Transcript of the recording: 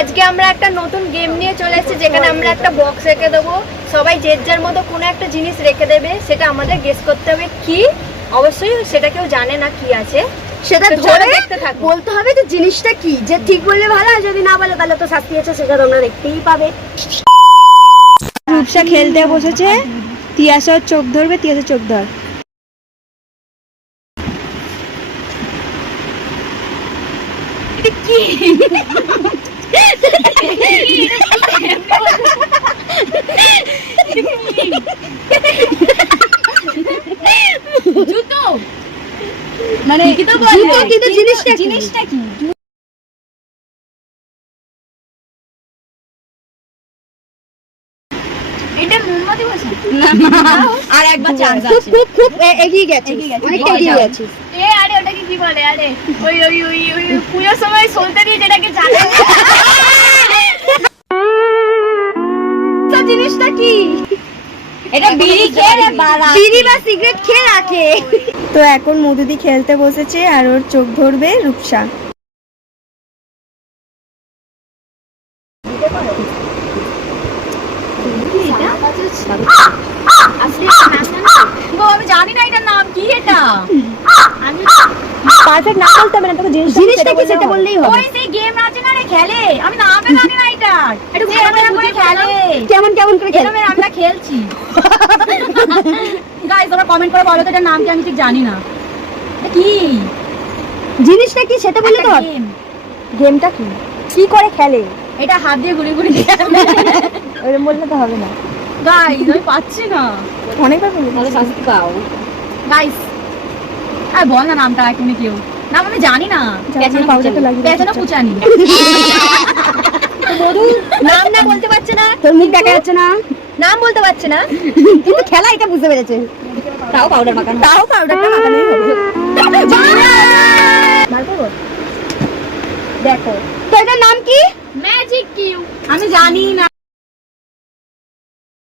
আজকে আমরা একটা নতুন গেম নিয়ে চলে এসেছি, যেখানে আমরা একটা বক্স রেখে দেবো, সবাই যে যার মতো কোনো একটা জিনিস রেখে দেবে, সেটা আমাদের গেস করতে হবে কি। অবশ্যই সেটা কেউ জানে না কি আছে, সেটা তো ধরে চলো দেখতে থাকো। বলতে হবে যে জিনিসটা কি, যে ঠিক বললে ভালো, আর যদি না বলে তাহলে তো শাস্তি আছে, সেটা তোমরা দেখতেই পাবে। রূপসা খেলতে বসেছে, তিয়াসার চোখ ধরবে, তিয়াসার চোখ ধর। জুতো মানে জুতো কিন্তু জিনিসটা কি? এটা মোমবাতি বসে আর একবার চান্স খুব আছে। খুব খুব এগিয়ে গেছিস, অনেকটা এগিয়ে গেছিস। আরে ওটাকে কি বলে? আরে ওই ওই ওই ওই পুজোর সময় সলতে দিয়ে যেটাকে জানে। জিনিসটা কি? এটা বিড়ি খেয়ে বাড়া। বিড়ি বা সিগারেট খেয়ে রাখে। তো এখন মধুদি খেলতে বসেছে আর ওর চোখ ধরবে রূপসা। আমি জানি না এটার নাম কি। এটা আমি পারফেক্ট না বলতে হবে না, তোকে জিনিসটা কি সেটা বললেই হবে। ওই সেই গেম আছে না রে, খেলে। আমি নামে জানি না এটা। একটু এরকম করে খেলে। কেমন কেমন করে খেলে? এরকম আমরা খেলছি। গাইস তোমরা কমেন্ট করে বলো তো এটার নাম কি, আমি ঠিক জানি না। এটা কি জিনিসটা কি সেটা বললে তো হবে। গেম? গেমটা কি, কি করে খেলে? এটা হাত দিয়ে ঘুরে ঘুরে খেলে। ওরকম বললে তো হবে না। গাইস আমি পাচ্ছি না। অনেকবার বলি তাহলে শাস্তি পাও। গাইস আর বল না নামটা এখনই কেউ। নাম আমি জানি না। পাউডারটা লাগিয়ে পেছনে পুচানি। মধু নাম না বলতে পারছে না, তোর মুখ দেখা যাচ্ছে না, নাম বলতে পারছে না। কিন্তু খেলা এটা বুঝতে পেরেছে। তাও পাউডার মাখানো। তাও পাউডারটা মাখানোই হবে। বার করবো? দেখো তো এটার নাম কি? Magic Q. আমি জানি না।